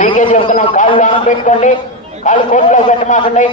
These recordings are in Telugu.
మీకే చెప్తున్నాం, కాళ్ళు ఆనపెట్టుకోండి, కాళ్ళు కోట్లో పెట్టమాకండి.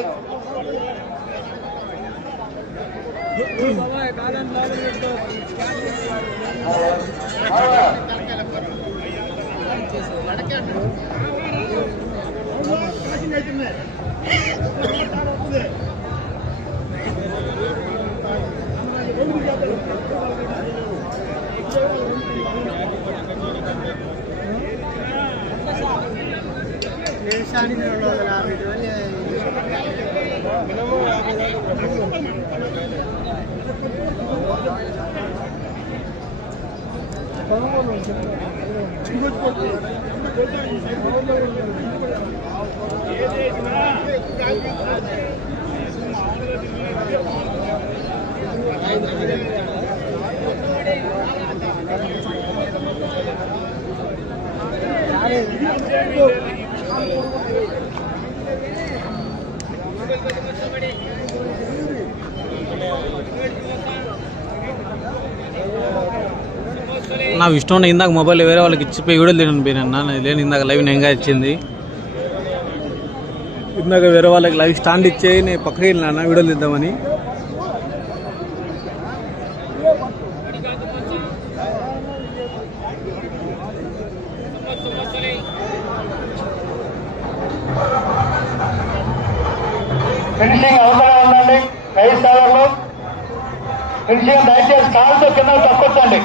నా ఇష్టం ఇందాక మొబైల్ వేరే వాళ్ళకి ఇచ్చిపోయి కూడా పోయినా లేని ఇందాక లైవ్ నేనుగా ఇచ్చింది. ఇందాక వేరే వాళ్ళకి లైవ్ స్టాండ్ ఇచ్చేయి నేను పక్కకి వెళ్ళినా వీడియోలు తీద్దామని. ఫినిషింగ్ అవసరం ఉందండి. రైతు సాగర్లో ఫినిషింగ్ దయచేసి కాలుతో కింద తప్పొచ్చండి.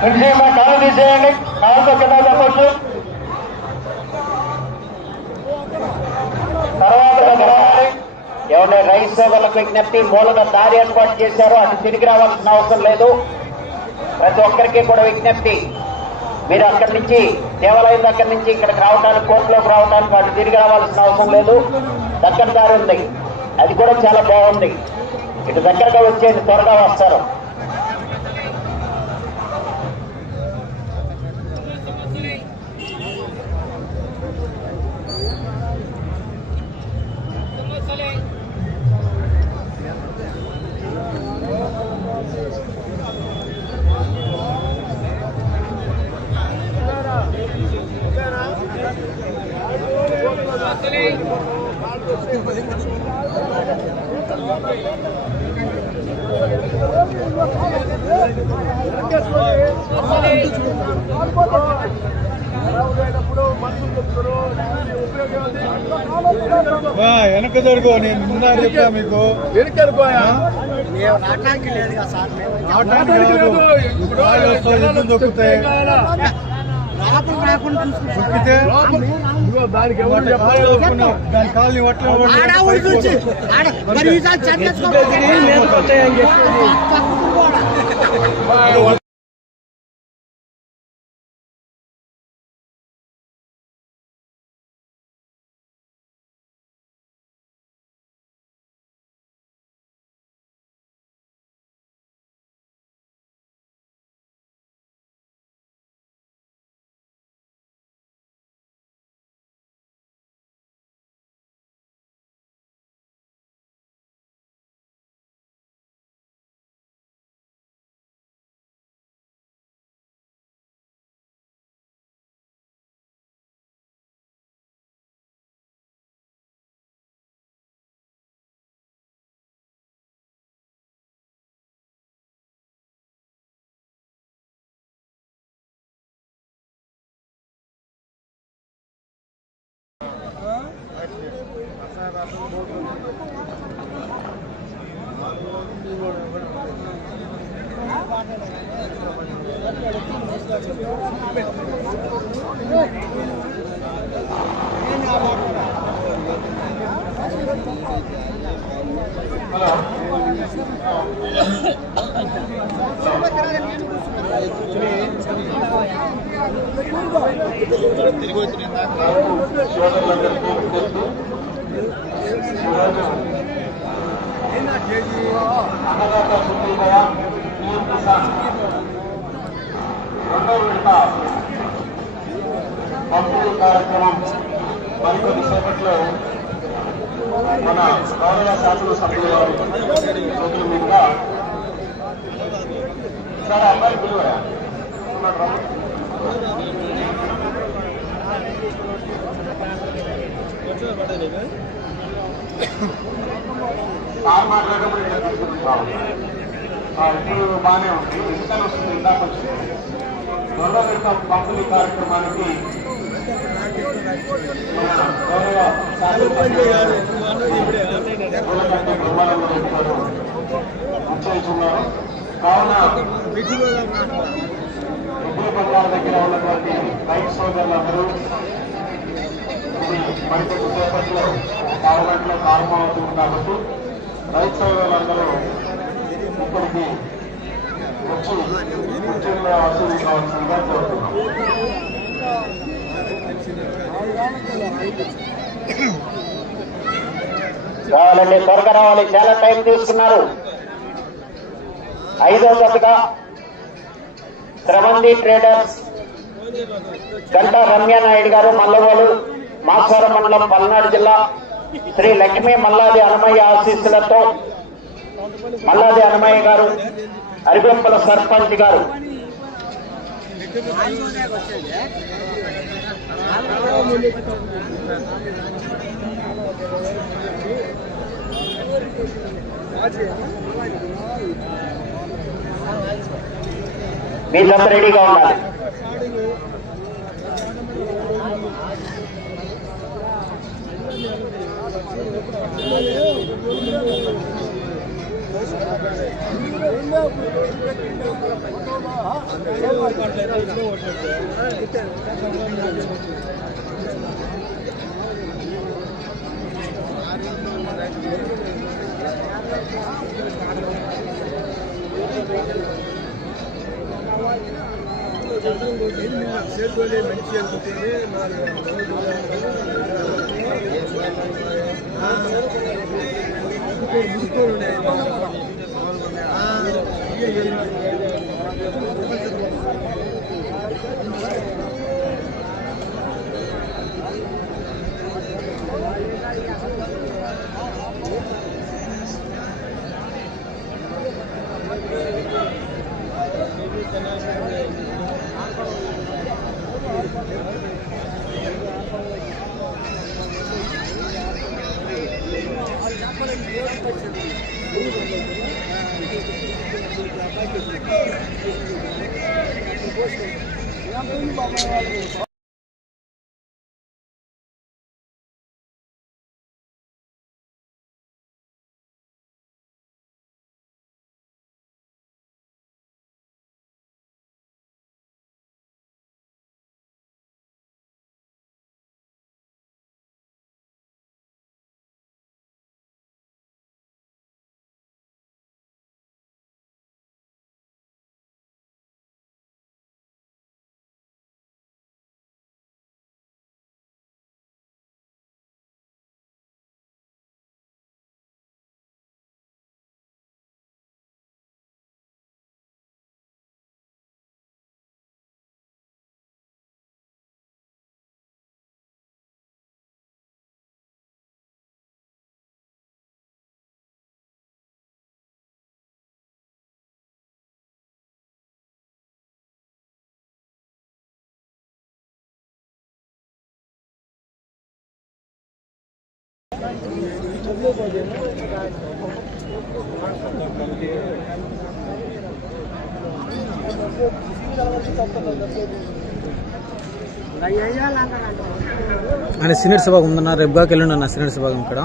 ఫినిషింగ్ కాలు తీసేయండి, కాలుతో కింద తప్పొచ్చు. తర్వాత ఎవరైనా రైతు సోదరులకు విజ్ఞప్తి, మూలగా దారి ఏర్పాటు చేశారో అటు తిరిగి రావాల్సిన అవసరం లేదు. ప్రతి ఒక్కరికి కూడా విజ్ఞప్తి, మీరు అక్కడి నుంచి దేవాలయం దగ్గర నుంచి ఇక్కడికి రావడానికి, కోర్టులోకి రావడానికి అటు తిరిగి రావాల్సిన అవసరం లేదు. దగ్గర దారి ఉంది, అది కూడా చాలా బాగుంది. ఇటు దగ్గరగా వచ్చేది, త్వరగా వస్తారు. వెనక జరుగు, నేను ముందా చెప్పా మీకు. వెనకరిపోయా దొక్కుతాయి దానికి దాని కాళ్ళని వట్ల పంపిణీ కార్యక్రమం మరికొద్ది సేపట్లో మన గౌరవ శాసన సభ్యుల చేతుల మీదుగా చాలా అబ్బాయి పిలువ ఇప్పుడు బాగానే ఉంది. ఇన్కల్ వస్తుంది, ఇందాక వచ్చింది. రెండో విడత పంపిణీ కార్యక్రమానికి నిశ్చయిస్తున్నారు. కావున ఉద్యోగ బంగాళ దగ్గర ఉన్నటువంటి రైతు సోదరులందరూ మరికొద్ది సేపట్లో పార్లమెంట్లో ప్రారంభమవుతుంది కాబట్టి రైతు సోదరులందరూ ఇక్కడికి వచ్చి కుర్చీల్లో వసూలు కావాల్సిందిగా కోరుతున్నాం. రావాలండి, త్వరగా రావాలి, చాలా టైం తీసుకున్నారు. 5వ జతగా శ్రవంతి ట్రేడర్స్ గంటా రమ్యానాయుడు గారు, మల్లవోలు, మాస్వరం మండలం, పల్నాడు జిల్లా, శ్రీ లక్ష్మీ మల్లాది హనుమయ్య ఆశీస్సులతో మల్లాది హనుమయ్య గారు, అరివెంపల సర్పంచ్ గారు మీరంతా రెడీగా ఉండాలి. ఆయన సీనియర్ సభ ఉందన్న, రేపుగాకి వెళ్ళండి అన్న సీనియర్ సభ ఇక్కడ.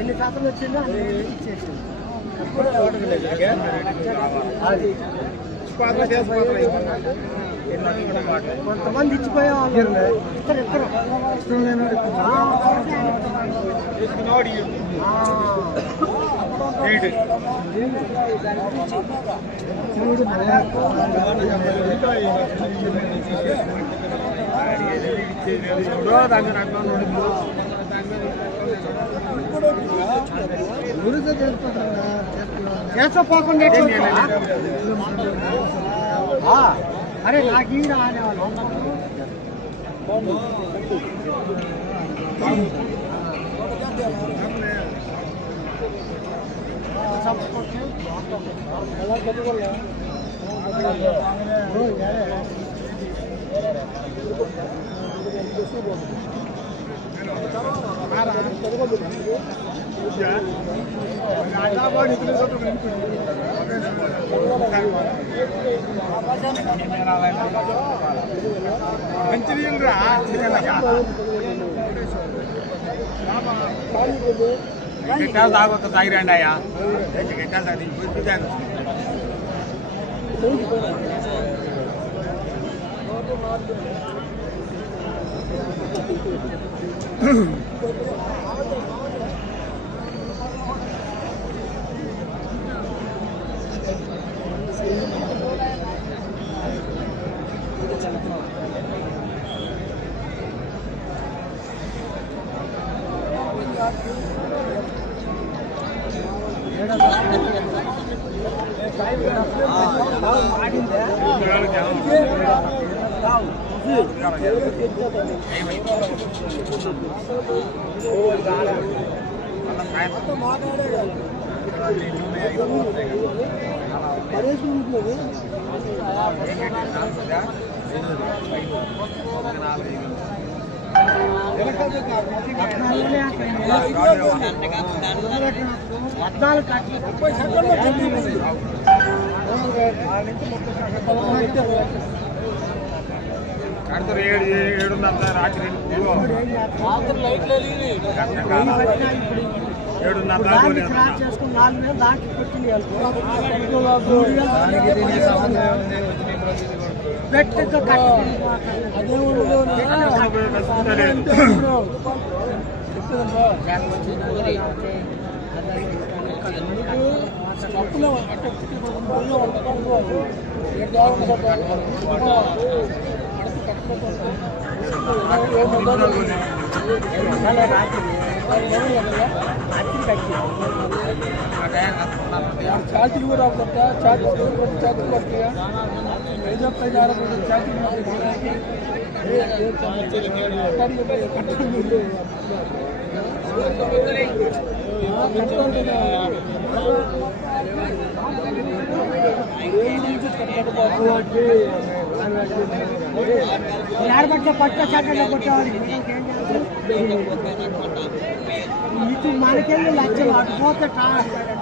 ఎన్ని శాతం వచ్చిందో కొంతమంది ఇచ్చిపోయే వాళ్ళు చేసుకోకుండా అరే నాకు ఈ అనేవాళ్ళు గిట్టాలు తాగొద్దు తాగిరండి అయ్యా గిట్టాలు తాగి కడతారు 7:30 రాత్రి ఇటు మనకెళ్ళి లక్షలు అటుపోతే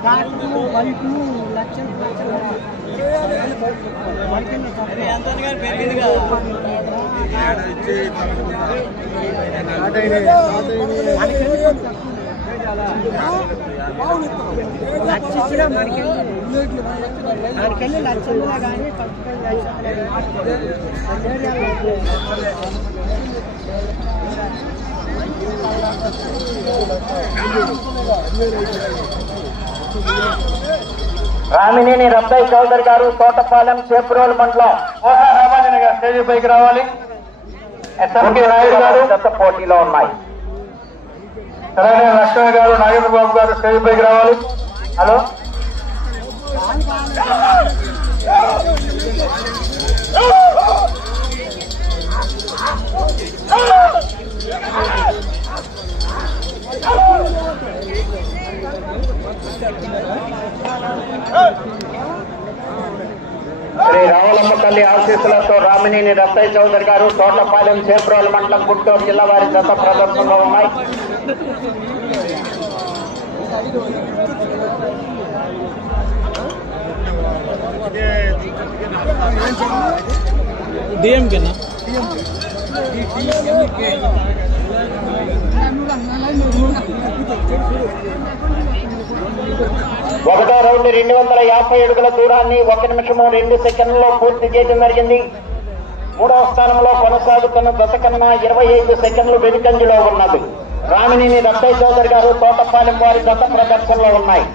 ట్రాక్టర్లు బైకులు లక్షలు లక్ష మనకెళ్ళి లక్షలు కానీ రామినేని రబ్బయ్య చౌదరి గారు తోటపాలెం చేపురోలు మండలం రామాజన్ గారు స్టేజ్ పైకి రావాలి. నాయుడు గారు గత పోటీలో ఉన్నాయి. తెలంగాణ లక్ష్మణ్ గారు నాగేంద్ర బాబు గారు స్టేజ్ పైకి రావాలి. హలో శ్రీ రావులమ్మ తల్లి ఆశీస్సులతో రామినేని రబ్బయ్య చౌదరి గారు తోటపాలెం చేపురోలు మండలం గుంటూరు జిల్లా వారి జత ప్రదర్శనలో ఉన్నాయి. డిఎంకేనా ఒకటో రౌండ్ 250 అడుగుల దూరాన్ని 1 నిమిషము 2 సెకండ్లలో పూర్తి చేయడం జరిగింది. మూడవ స్థానంలో కొనసాగుతున్న జత కన్నా 25 సెకండ్లు వెనుకంజలో ఉన్నది. రామినేని రబ్బయ్య చౌదరి గారు తోటపాలెం వారి జత ప్రదర్శనలో ఉన్నాయి.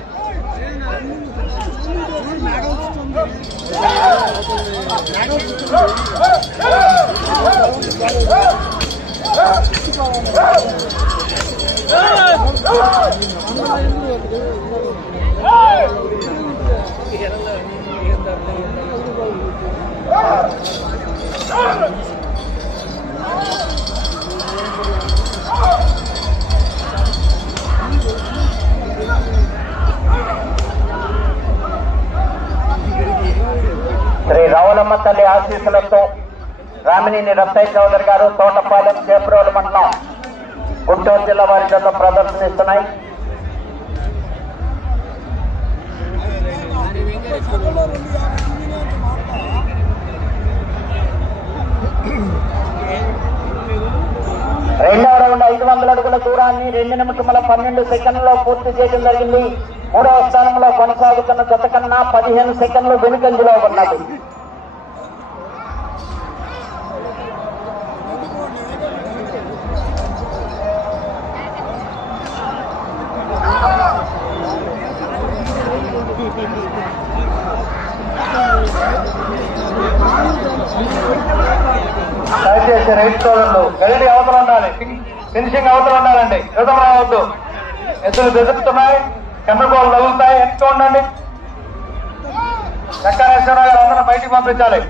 పోలమ్మ తల్లి ఆశీస్సులతో రామినేని రత్తయ్య చౌదరి గారు తోటపాలెం చేబ్రోలు మండలం గుంటూరు జిల్లా వారి జత ప్రదర్శనిస్తున్నాయి. రెండవ రౌండ్ 500 అడుగుల దూరాన్ని 2 నిమిషముల 12 సెకండ్లలో పూర్తి చేయడం జరిగింది. మూడవ స్థానంలో కొనసాగుతున్న జత కన్నా 15 సెకండ్లు వెనుకంజలో ఉన్నది. దయచేసి రైతు సోదరులు గడి అవతల ఉండాలి, ఫినిషింగ్ అవతల ఉండాలండి. యుద్ధం రావద్దు. ఎద్దులు బెదురుతున్నాయి, కెమెరాలు తగులుతాయి. ఎంత ఉండండి. చక్కారేశ్వరరావు గారు అందరూ బయటికి పంపించాలి.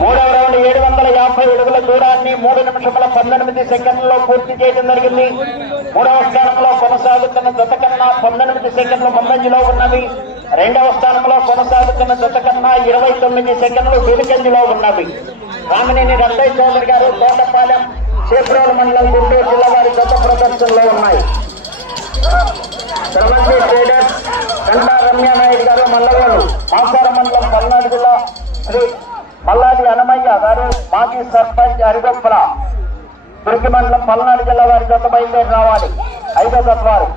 మూడవ రౌండ్ 750 అడుగుల దూరాన్ని 3 నిమిషముల 19 సెకండ్లలో పూర్తి చేయడం జరిగింది. మూడవ స్థానంలో కొనసాగుతున్న జత కన్నా 19 సెకండ్లు ముందంజలో ఉన్నవి. రెండవ స్థానంలో కొనసాగుతున్న జత కన్నా 29 సెకండ్లు వెనుకంజలో ఉన్నవి. రామినేని రత్తయ్య చౌదరి గారు తోటపాలెం చేబ్రోలు మండలం గుంటూరు జిల్లా వారి జత ప్రదర్శనలో ఉన్నాయి. శ్రవంతి ట్రేడర్స్ కంటా రమ్యానాయుడు గారు మల్లగోలు మాసార మండలం పల్నాడు జిల్లా శ్రీ మల్లాది హనుమయ్య గారు మాజీ సర్పంచ్ అరిగొప్పల దుర్గి మండలం పల్నాడు జిల్లా వారి జత బయలుదేరి రావాలి. 5వ జత వారు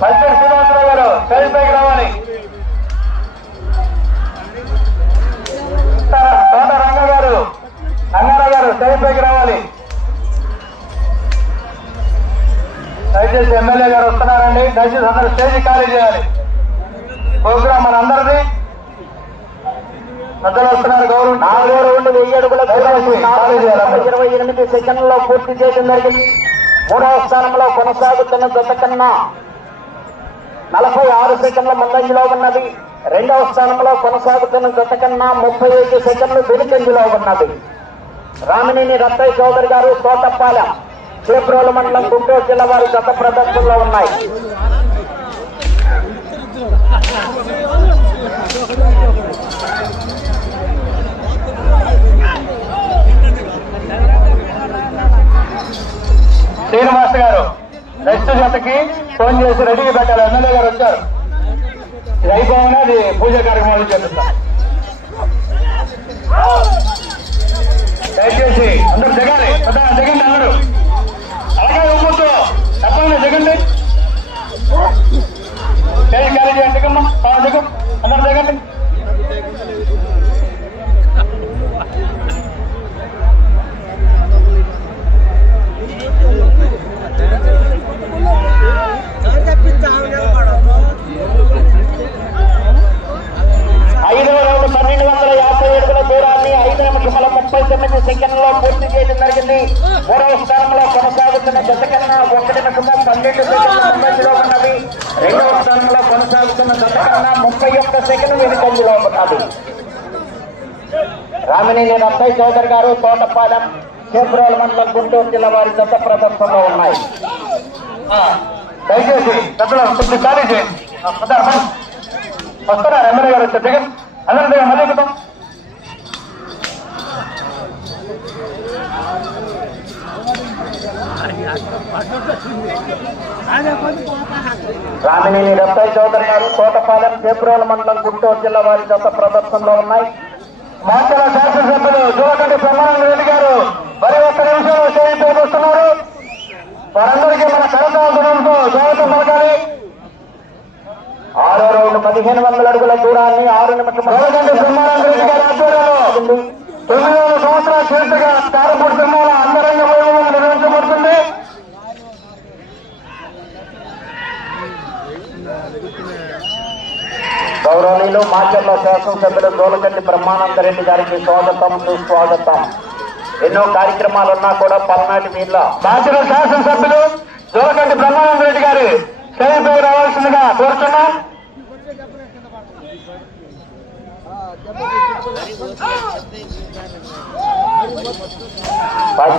పల్సర్ శ్రీనివాసరావు గారు స్టేజ్ పైకి రావాలి. తోట రంగారావు గారు స్టేజ్ పైకి రావాలి. దయచేసి ఎమ్మెల్యే గారు వస్తున్నారండి. దయచేసి అందరూ స్టేజ్ ఖాళీ చేయాలి. ప్రోగ్రాం మన అందరిది. పెద్దలు వస్తున్నారు. గౌరవం 4వ రౌండ్ 1000 అడుగుల 28 సెకండ్లలో పూర్తి చేయడం జరిగింది. మూడవ స్థానంలో కొనసాగుతున్న జత కన్నా 46 సెకండ్ల ముందంజలో ఉన్నది. రెండవ స్థానంలో కొనసాగుతున్న జత కన్నా 35 సెకండ్లు వెనుకంజలో ఉన్నది. రామినేని రత్తయ్య చౌదరి గారు తోటపాలెం చేబ్రోలు మండలం గుంటూరు జిల్లా వారి జత ప్రదర్శనలో ఉన్నాయి. శ్రీనివాస్ గారు నెక్స్ట్ జతకి ఫోన్ చేసి రెడీగా పెట్టాలి. ఎమ్మెల్యే గారు వచ్చారు. ఇది అయిపోయినా అది పూజ కార్యక్రమాలు చేపిస్తాం. దయచేసి అందరూ దిగాలి. దిగండి అందరూ. అలాగే ఇవ్వద్దు. తప్పకుండా దిగండి. స్టేజ్ ఖాళీ చేయండి. దిగమ్మా. దిగం అందరూ దిగండి. ఐదవ రౌండ్ 1250 అడుగుల దూరాన్ని 5 నిమిషముల 39 సెకండ్లలో పూర్తి చేయడం జరిగింది. మూడవ స్థానంలో కొనసాగుతున్న జత కన్నా 1 నిమిషము 12 సెకండ్ల ముందంజలో ఉన్నవి. రెండవ స్థానంలో కొనసాగుతున్న జత కన్నా 31 సెకండ్లు వెనుకంజలో ఉన్నది. రామినేని రత్తయ్య చౌదరి గారు తోటపాలెం చేబ్రోలు మండలం గుంటూరు జిల్లా వారి జత ప్రదర్శనలో ఉన్నాయి. దయచేసి పెద్దలు కొంచెం ఖాళీ చేయండి. వస్తున్నారు. ఎమ్మెల్యే గారు వచ్చారు. దిగండి అందరూ దిగండి. మళ్ళీ ఎక్కుతాం. రామినేని రత్తయ్య చౌదరి గారు తోటపాలెం చేబ్రోలు మండలం గుంటూరు జిల్లా వారి జత ప్రదర్శనలో ఉన్నాయి. మాచల శాసనసభ్యులు జోలకంటి బ్రహ్మానంద రెడ్డి గారు మరి 1 నిమిషం చేయంతో వస్తున్నారు. వారందరికీ మన కరతాంతో స్వాగతం పలకాలి. 6వ రౌండ్ 1500 అడుగుల దూరాన్ని 6 నిమిషముల జోలకంటి బ్రహ్మానంద రెడ్డి గారి ఆధ్వర్యంలో 9వ సంవత్సరాల చరిత్రగా తారపూడి సినిమాల అంతరంగ వైభవం నిర్వహించబడుతుంది. గౌరవనీయులు మాచర్ల శాసనసభ్యులు జోలకంటి బ్రహ్మానందరెడ్డి గారికి స్వాగతం సుస్వాగతం. ఎన్నో కార్యక్రమాలు ఉన్నా కూడా పల్నాటి మీర్ల మాచర్ల శాసనసభ్యులు జోలకంటి బ్రహ్మానందరెడ్డి గారి శరీరంపై రావాల్సిందిగా కోరుతున్నాం.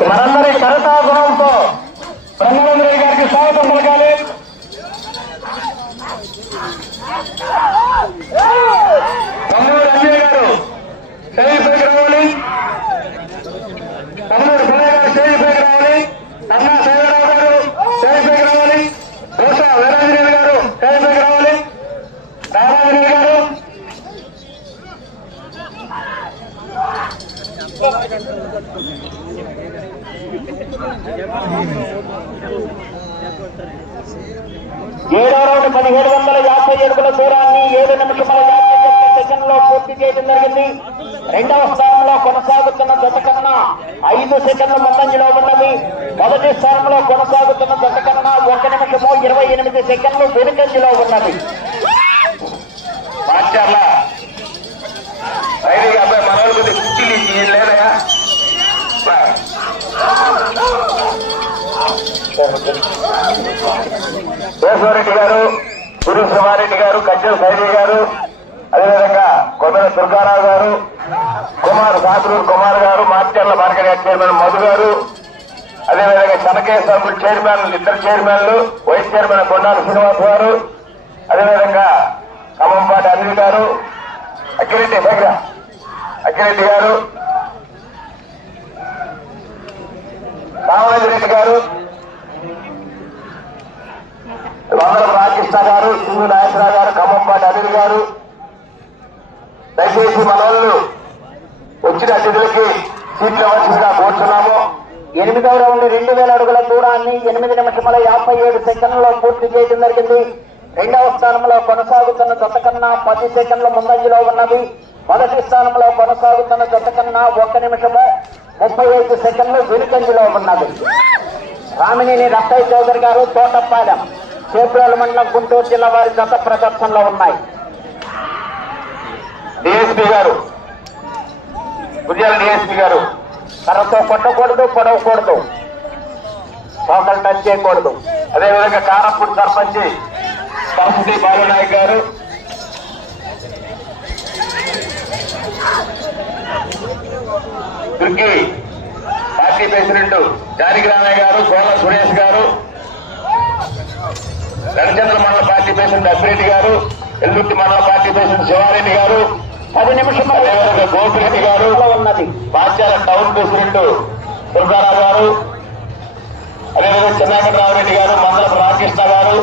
మనందరి కరతా గుణంతో బ్రహ్మానందరెడ్డి గారికి స్వాగతం పలకాలి. తమ్ముడు అజయ్ గారు శరీరంపైకి రావాలి. తమ్ముడు పిల్లయ్య గారు శరీరంపైకి రావాలి. అన్న శైవరావు గారు శరీరంపైకి రావాలి. దోష వీరాంజనేయులు గారు శరీరంపైకి రావాలి. రామాంజనేయులు గారు ఏడవ రౌండ్ 1750 అడుగుల దూరాన్ని 7 నిమిషముల 58 సెకండ్లో పూర్తి చేయడం జరిగింది. రెండవ స్థానంలో కొనసాగుతున్న జత కన్నా 5 సెకండ్ల ముందంజలో ఉన్నది. మొదటి స్థానంలో కొనసాగుతున్న జత కన్నా 1 నిమిషము 28 సెకండ్లు వెనుకంజలో ఉన్నది. మాచర్ల రైతు అబ్బాయి మనవాళ్ళు కొద్దిగా కుర్చీలు లేదా కేశవరెడ్డి గారు, గురు శివారెడ్డి గారు, కచ్చల సైని గారు, అదేవిధంగా కొమ్మల దుర్గారావు గారు, సాతులూరు కుమార్ గారు, Macherla market yard chairman Madhu గారు, అదేవిధంగా చెన్నకేశ్వర చైర్మన్, ఇద్దరు చైర్మన్లు, వైస్ చైర్మన్ కొండాల శ్రీనివాస్ గారు, అదేవిధంగా ఖమ్మంపాటి అనిల్ గారు, అక్కిరెడ్డి గారు, రామరాజరెడ్డి గారు, వందల రామకృష్ణ గారు, సింగు నాగేశ్వరరావు గారు, ఖమ్మంపాటి అనిల్ గారు. దయచేసి మన వాళ్ళు వచ్చిన అతిథులకి సీట్లు ఇవ్వాల్సిందిగా కోరుతున్నాము. 8వ రౌండ్ 2000 అడుగుల దూరాన్ని 8 నిమిషముల 57 సెకండ్లలో పూర్తి చేయడం జరిగింది. రెండవ స్థానంలో కొనసాగుతున్న జత కన్నా 10 సెకండ్ల ముందంజలో ఉన్నది. మొదటి స్థానంలో కొనసాగుతున్న జత కన్నా 1 నిమిషము 35 సెకండ్లు వెనుకంజలో ఉన్నది. రామినేని రత్తయ్య చౌదరి గారు, తోటపాలెం, చేబ్రోలు మండలం, గుంటూరు జిల్లా వారి జత ప్రదర్శనలో ఉన్నాయి. డిఎస్పీ గారు, గురిజాల డిఎస్పీ గారు, కర్రతో కొట్టకూడదు, పొడవకూడదు, లోకల్ టచ్ చేయకూడదు. అదేవిధంగా కారపూడి సర్పంచి సరస్వతి బాలునాయక్ గారు, దుర్గి పార్టీ ప్రెసిడెంట్ జానకి రామయ్య గారు, గోల సురేష్ గారు, రణచంద్ర మండల పార్టీ ప్రెసిడెంట్ అప్పిరెడ్డి గారు, ఎల్లుర్తి మండల పార్టీ ప్రెసిడెంట్ శివారెడ్డి గారు, 10 నిమిషముల అదేవిధంగా గోపిరెడ్డి గారు, ఉన్నది. పాఠశాల టౌన్ ప్రెసిడెంట్ దుర్గారావు గారు, అదేవిధంగా చెన్నారెడ్డి గారు, మందలపు రామకృష్ణ గారు.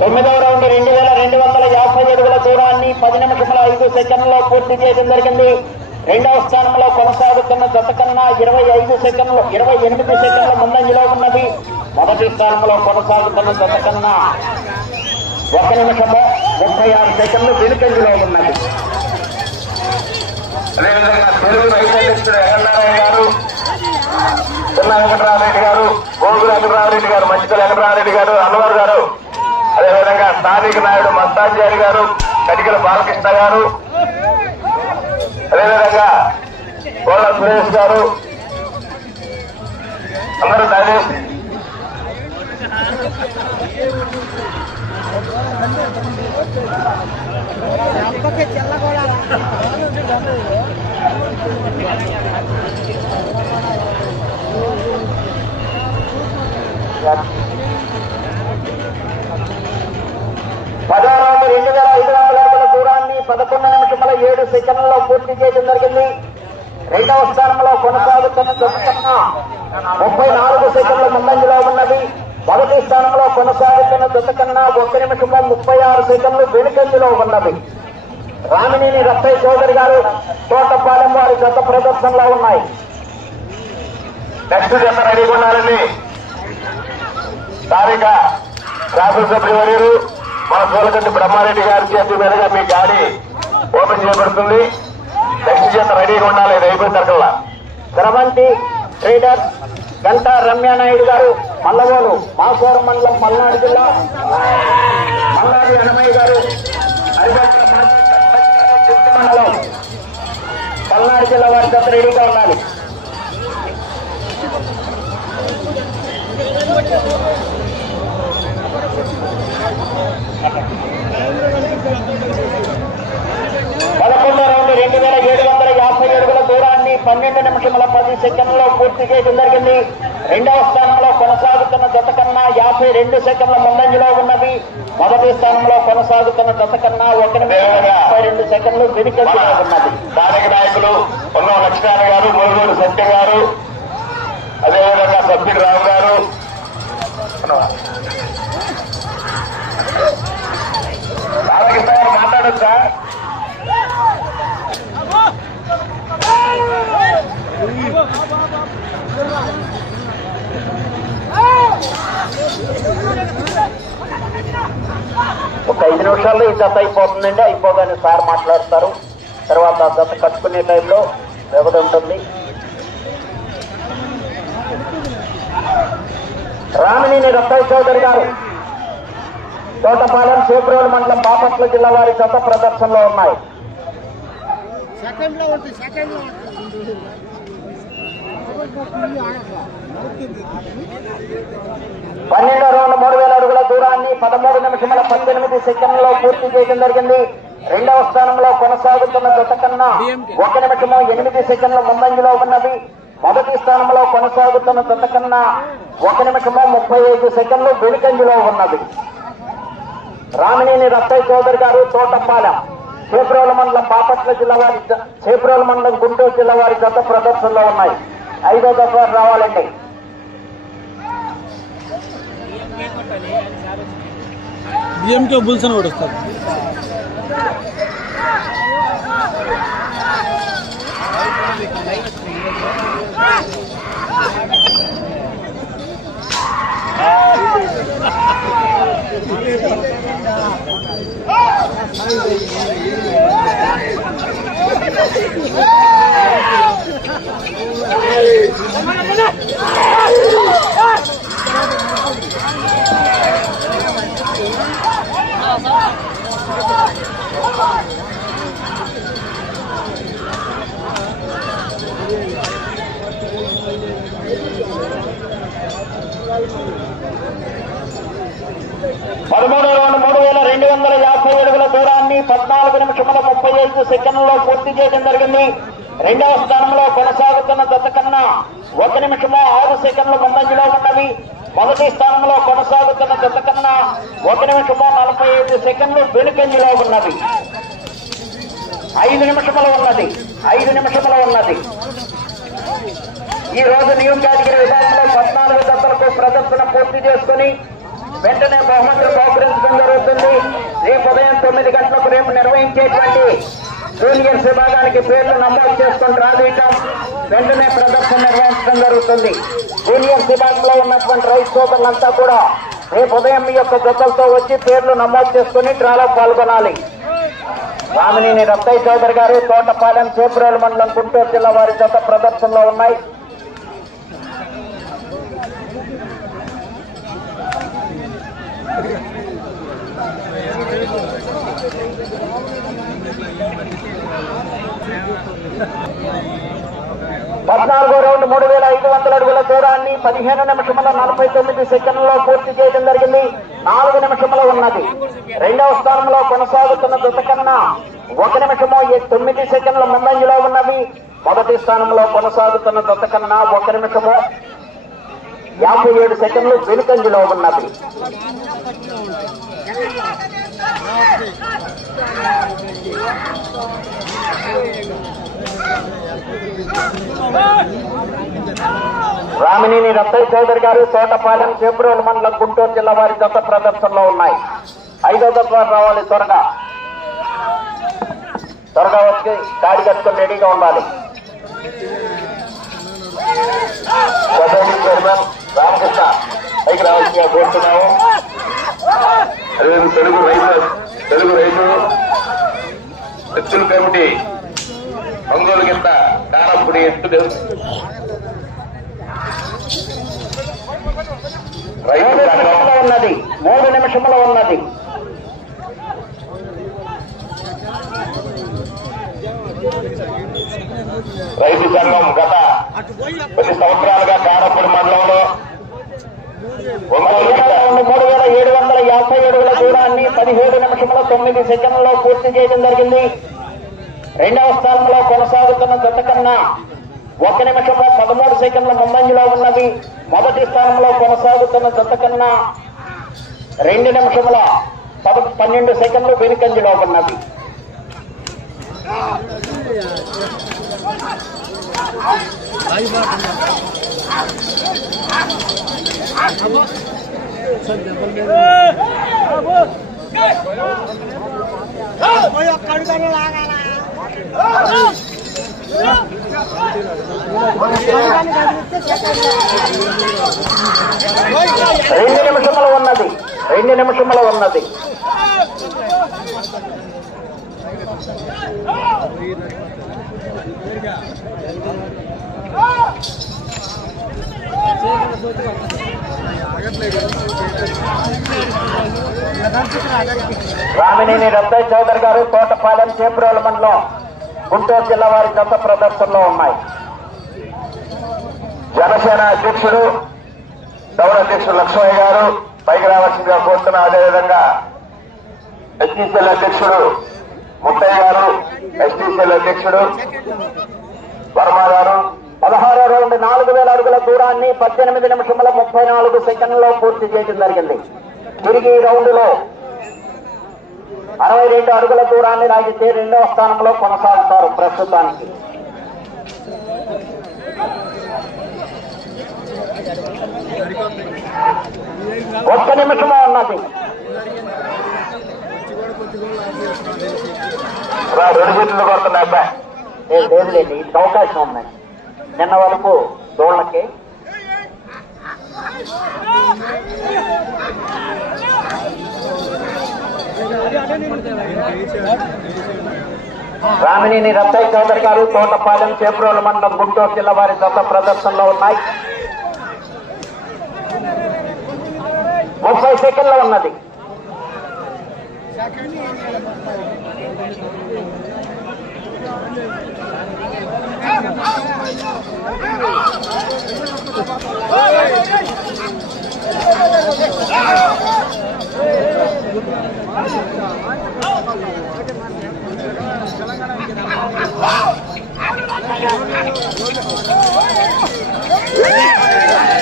9వ రౌండ్ 2250 అడుగుల దూరాన్ని 10 నిమిషముల 5 సెకండ్లలో పూర్తి చేయడం జరిగింది. రెండవ స్థానంలో కొనసాగుతున్న జత కన్నా 28 సెకండ్ల ముందంజలో ఉన్నది. మొదటి స్థానంలో కొనసాగుతున్న జత కన్నా 1 నిమిషము 36 సెకండ్లు వెనుకంజలో ఉన్నది. అదేవిధంగా తెలుగు రైతు అధ్యక్షుడు వెంకటరామయ్య గారు, చిన్న వెంకటరామరెడ్డి గారు, గోగుల వెంకటరామరెడ్డి గారు, మంచికల వెంకటరామరెడ్డి గారు, అన్వర్ గారు, అదేవిధంగా స్థానిక నాయుడు మస్తాంజారి గారు, కటికల బాలకృష్ణ గారు, అదేవిధంగా కోళ్ళ సురేష్ గారు, అందరూ దయచేసి అబ్బకే చెల్ల కూడా 10వ రౌండ్ 2500 అడుగుల దూరాన్ని 11 నిమిషముల 7 సెకండ్లలో పూర్తి చేయడం జరిగింది. రెండవ స్థానంలో కొనసాగుతున్న జత కన్నా 34 సెకండ్ల ముందంజలో ఉన్నది. మొదటి స్థానంలో కొనసాగుతున్న జత కన్నా 1 నిమిషము 36 సెకండ్లు వెనుకంజలో ఉన్నది. రామినేని రత్తయ్య చౌదరి గారు, తోటపాలెం వారి జత ప్రదర్శనలో ఉన్నాయి. నెక్స్ట్ జత రెడీగా ఉండాలండి. స్థానిక శాసనసభ్యులు వర్యులు మన జోలకంటి బ్రహ్మారెడ్డి గారి చేతి మీదుగా మీ గాడి ఓపెన్ చేయబడుతుంది. నెక్స్ట్ జత రెడీగా ఉండాలి. ఇది అయిపోయిన తర్వాత స్రవంతి ట్రేడర్స్ గంటా రమ్యానాయుడు గారు, మల్లవోలు, మాసూరు మండలం, పల్నాడు జిల్లా. మల్లాది హనుమయ్య గారు, హరిభద్ర మండలం పల్నాడు జిల్లా వారి జత రెడీగా ఉండాలి. పదకొండో రౌండ్ 2750 అడుగుల దూరాన్ని 12 నిమిషముల 10 సెకండ్లలో పూర్తి చేయడం జరిగింది. రెండవ స్థానంలో కొనసాగుతున్న జత కన్నా 52 సెకండ్ల ముందంజలో ఉన్నది. మొదటి స్థానంలో కొనసాగుతున్న జత కన్నా 1 నిమిషం 32 సెకండ్లు వెనుకంజలో ఉన్నది. స్థానిక నాయకులు పొన్నం లక్ష్మణ గారు, మురుగుడు సత్య గారు, అదేవిధంగా సభ్యుడు రావు గారు, రామకృష్ణ గారు మాట్లాడొచ్చా? ఒక 5 నిమిషాల్లో ఈ జత అయిపోతుందండి. అయిపోగానే సార్ మాట్లాడతారు. తర్వాత ఆ జత కట్టుకునే టైంలో వ్యవధి ఉంటుంది. రామినేని రత్తయ్య చౌదరి గారు తోటపాలెం చేబ్రోలు మండలం బాపట్ల జిల్లా వారి జత ప్రదర్శనలో ఉన్నాయి. సెకండ్ లో ఉంటుంది. 12వ రౌండ్ 3000 అడుగుల దూరాన్ని 13 నిమిషముల 18 సెకండ్లలో పూర్తి చేయడం జరిగింది. రెండవ స్థానంలో కొనసాగుతున్న జత కన్నా 1 నిమిషము 8 సెకండ్ల ముందంజలో ఉన్నది. మొదటి స్థానంలో కొనసాగుతున్న జత కన్నా 1 నిమిషము 35 సెకండ్లు వెనుకంజలో ఉన్నది. రామినేని రత్తయ్య చౌదరి గారు తోటపాలెం చేబ్రోలు మండలం బాపట్ల జిల్లా వారి చేబ్రోలు మండలం గుంటూరు జిల్లా వారి జత ప్రదర్శనలో ఉన్నాయి. 5వ జత రావాలండి. డిఎంకే బుల్స్ అని కూడా వస్తారు. పదమూడవ రౌండ్ 3250 అడుగుల దూరాన్ని 14 నిమిషముల 35 సెకండ్లలో పూర్తి చేయడం జరిగింది. రెండవ స్థానంలో కొనసాగుతున్న జత కన్నా 1 నిమిషము 6 సెకండ్ల ముందంజలో ఉన్నవి. మొదటి స్థానంలో కొనసాగుతున్న జత కన్నా 1 నిమిషము 45 సెకండ్లు వెనుకంజలో ఉన్నవి. 5 నిమిషములు ఉన్నది. ఈ రోజు న్యూ కేటగిరీ విభాగంలో 14 జతలకు ప్రదర్శన పూర్తి చేసుకుని వెంటనే బహుమతులు బహుకరించడం జరుగుతుంది. రేపు ఉదయం 9 గంటలకు రేపు నిర్వహించేటువంటి జూనియర్స్ విభాగానికి పేర్లు నమోదు చేసుకుని రాదీయటం, వెంటనే ప్రదర్శన నిర్వహించడం జరుగుతుంది. జూనియర్స్ విభాగంలో ఉన్నటువంటి రైతు సోదరులంతా కూడా రేపు ఉదయం మీ యొక్క జతలతో వచ్చి పేర్లు నమోదు చేసుకుని డ్రాలో పాల్గొనాలి. రామినేని రత్తయ్య చౌదరి గారు తోటపాలెం చేబ్రోలు మండలం గుంటూరు జిల్లా వారి జత ప్రదర్శనలో ఉన్నాయి. పద్నాలుగో రౌండ్ 3500 అడుగుల దూరాన్ని 15 నిమిషముల 49 సెకండ్లలో పూర్తి చేయడం జరిగింది. 4 నిమిషములు ఉన్నది. రెండవ స్థానంలో కొనసాగుతున్న జత కన్నా 1 నిమిషము 9 సెకండ్ల ముందంజలో ఉన్నవి. మొదటి స్థానంలో కొనసాగుతున్న జత కన్నా 1 నిమిషము 57 సెకండ్లు వెనుకంజలో ఉన్నది. రామినేని రత్తయ్య చౌదరి గారు తోటపాలెం చేబ్రోలు మండలం గుంటూరు జిల్లా వారి జత ప్రదర్శనలో ఉన్నాయి. 5వ జత రావాలి. త్వరగా వచ్చి గాడి కట్టుకుని రెడీగా ఉండాలి. సొసైటీ చైర్మన్ రామకృష్ణ పైకి రావాల్సిందిగా కోరుతున్నాము. అదేవిధంగా తెలుగు రైతు ఎత్తుల కమిటీ ఒంగోలు కింద కారంపుడి ఎత్తు ఉన్నది. 3 నిమిషములు ఉన్నది. రైతు సంఘం గత కొద్ది సంవత్సరాలుగా కారపూడి మండలంలో 3750 అడుగుల దూరాన్ని 17 నిమిషముల 9 సెకండ్లలో పూర్తి చేయడం జరిగింది. రెండవ స్థానంలో కొనసాగుతున్న జత కన్నా 1 నిమిషంలో 13 సెకండ్ల ముందంజలో ఉన్నది. మొదటి స్థానంలో కొనసాగుతున్న జత కన్నా 2 నిమిషముల 12 సెకండ్లు వెనుకంజలో ఉన్నది. రెండు నిమిషములు ఉన్నది. రామినేని రత్తయ్య చౌదరి గారు తోటపాలెం చేపురోల మండలం గుంటూరు జిల్లా వారి గత ప్రదర్శనలో ఉన్నాయి. జనసేన అధ్యక్షుడు గౌరవ అధ్యక్షుడు లక్ష్మయ్య గారు పైకి రావాల్సిందిగా కోరుతున్నా. అదేవిధంగా ఎస్టీసీఎల్ అధ్యక్షుడు ముత్తయ్య గారు, ఎస్టీసీఎల్ అధ్యక్షుడు వర్మ గారు 16వ రౌండ్ 4000 అడుగుల దూరాన్ని 18 నిమిషముల 34 సెకండ్లలో పూర్తి చేయడం జరిగింది. తిరిగి ఈ రౌండ్ లో 62 అడుగుల దూరాన్ని లాగితే రెండవ స్థానంలో కొనసాగుతారు. ప్రస్తుతానికి 1 నిమిషమే ఉన్నది. 2 సీట్లు కొడుతున్నాయి అబ్బాయి. లేదులేండి, ఇంత అవకాశం ఉన్నాయి. నిన్న వరకు దోళ్లకి రామినేని రత్తయ్య చౌదరి గారు తోటపాలెం చేపురోల మండలం గుంటూరు జిల్లా వారి గత ప్రదర్శనలో ఉన్నాయి. 30 సెకండ్లో ఉన్నది.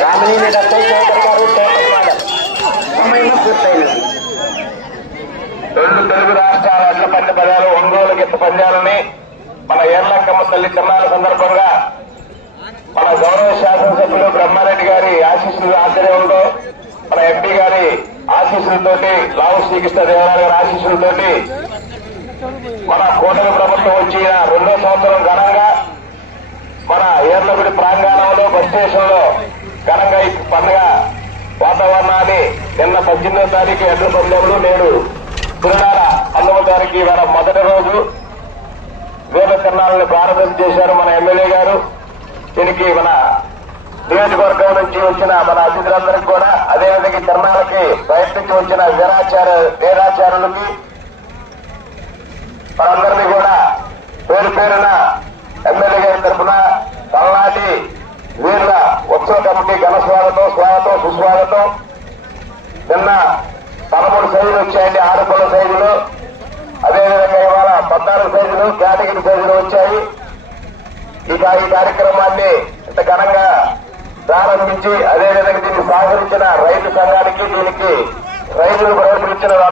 రామినేని రత్తయ్య చౌదరి గారు తోటపాలెం సమయం పూర్తయినది. 2 తెలుగు రాష్ట్రాల ఎడ్ల పందె పదాలు ఒంగోలు గిత్త పందాలని మన ఏర్లక్కమ్మ తల్లి తిరునాళ్ళ సందర్భంగా మన గౌరవ శాసనసభ్యులు బ్రహ్మారెడ్డి గారి ఆశీస్సుల ఆధ్వర్యంలో, మన ఎంపీ గారి ఆశీస్సులతోటి, లావు శ్రీకృష్ణదేవరాయ గారి ఆశీస్సులతోటి మన కూటమి ప్రభుత్వం వచ్చిన 2వ సంవత్సరం ఘనంగా మన ఏర్లగుడి ప్రాంగణంలో బస్ స్టేషన్ లో ఘనంగా ఈ పండుగ వాతావరణాన్ని నిన్న 18వ తారీఖు ఎడ్ల పందెములు, నేడు తిరునాళ్ళ 19వ తారీఖు ఇవాళ మొదటి రోజు వేద తిరునాళ్ళని ప్రారంభం చేశారు మన ఎమ్మెల్యే గారు. దీనికి మన నియోజకవర్గం నుంచి వచ్చిన మన అతిథులందరికీ కూడా, అదేవిధంగా తిరునాళ్ళకి బయట నుంచి వచ్చిన వీరాచారులకి మనందరినీ కూడా పేరు పేరున ఎమ్మెల్యే గారి తరఫున పల్నాటి వీరుల ఉత్సవ కమిటీ ఘన స్వాగతం సుస్వాగతం. నిన్న 13 సైజులు వచ్చాయండి, 6 పళ్ళ సైజులు. అదేవిధంగా ఇవాళ 14 సైజులు, కేటగిరీ సైజులు వచ్చాయి. ఈ కార్యక్రమాన్ని ఇంత ఘనంగా ప్రారంభించి, అదేవిధంగా దీన్ని సహకరించిన రైతు సంఘానికి, దీనికి రైతులు ప్రవర్తించిన